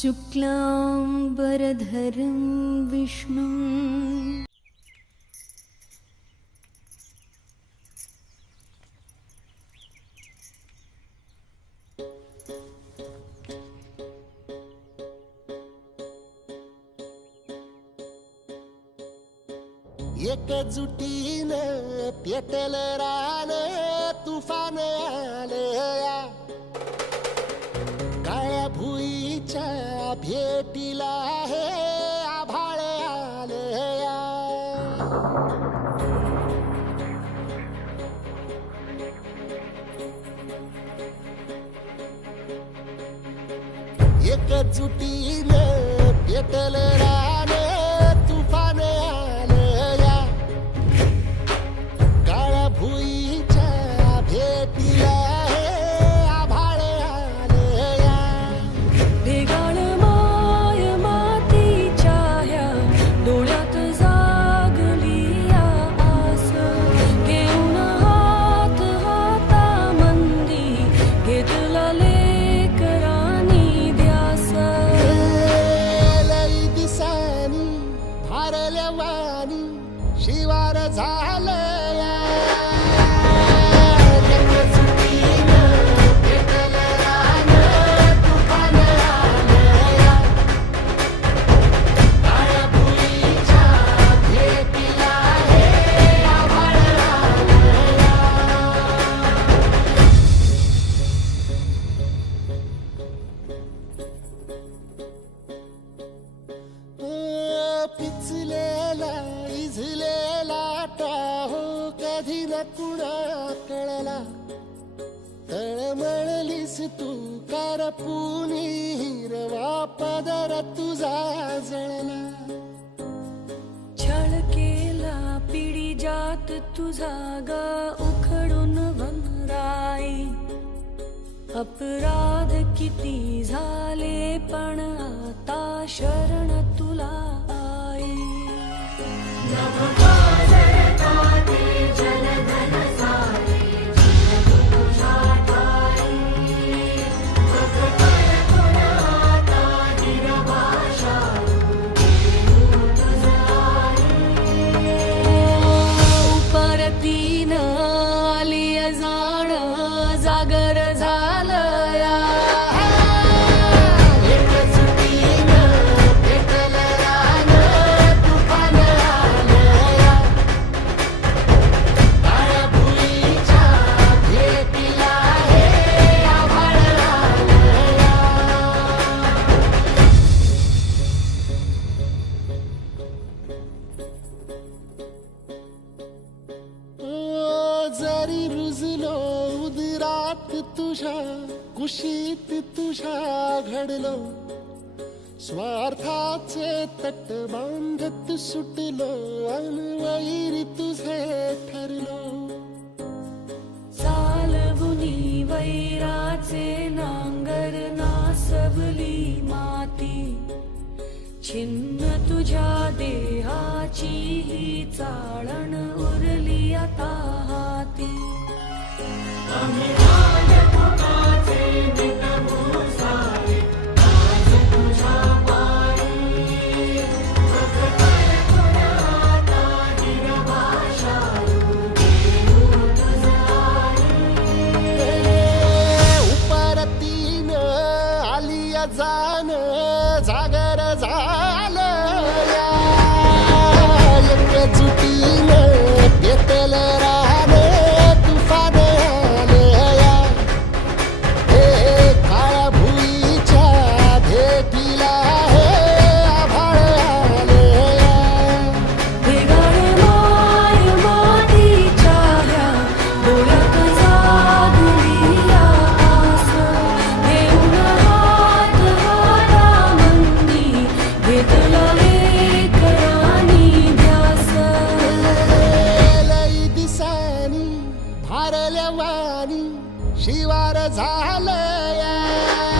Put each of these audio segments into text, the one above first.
शुक्लाम्बरधरं विष्णुम् एकजुटीनं पेटल रान तुफान आलया। भेटीला हे आभाळ आले एकजुटीने भेटले रा पिचलेला इझलेला टाहो कधी न कुणा कळला. तळमळलीस तू करपुनी हिरवा पदर तुझा जळला. छळ केला पिढी जात तुझा ग उखडून वनराई अपराध किती झाले पण आता शरण घडलो स्वार्थाचे तट बांधत सुटलो. अनवैरी तुझे ठरलो. चालवुनी वैराचे नांगर नासवली माती. छिन्न तुझ्या देहाची ही चाळण उरली आता हाती. उपरतीन जाण जागर झालं Hallelujah.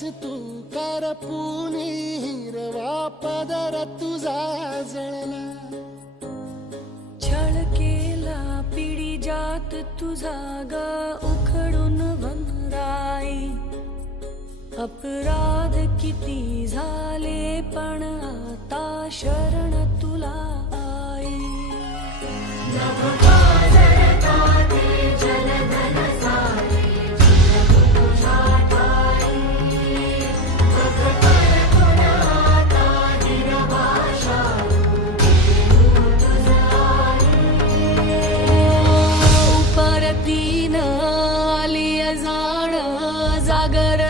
तळमळलीस तू कारपुनी हिरवा पदर तुझा जळला छळ केला पिढी जात तुझा ग उखडून वनराई अपराध किती झाले पण आता शरण तुला आई. जागर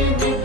Amen.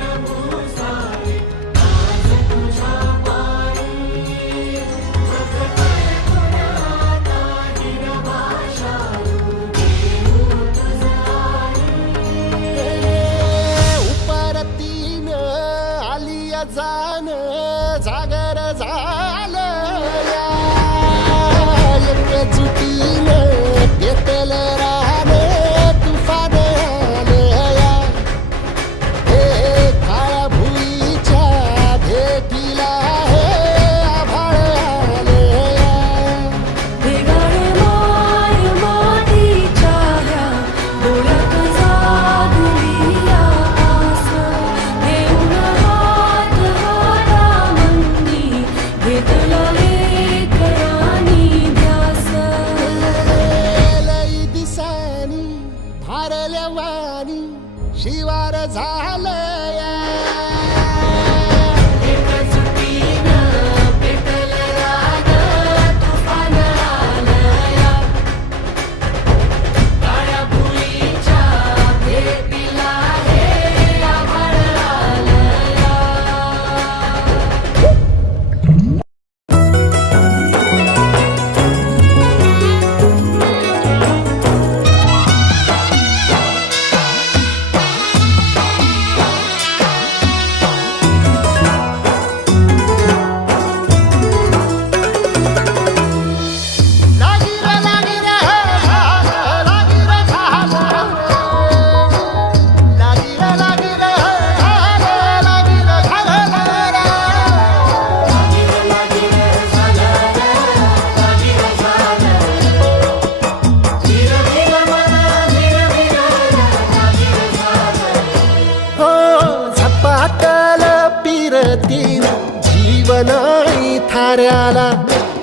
किनाऱ्याला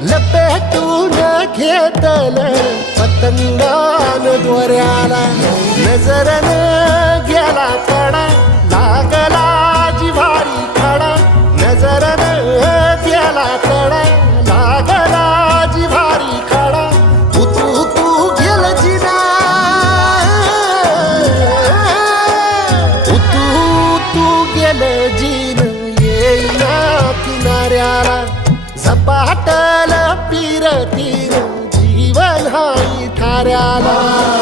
लपेटून घेतल पतंगान दोऱ्याला. नजरन गेला कडा झपाटल जीवन हाई थाऱ्याला.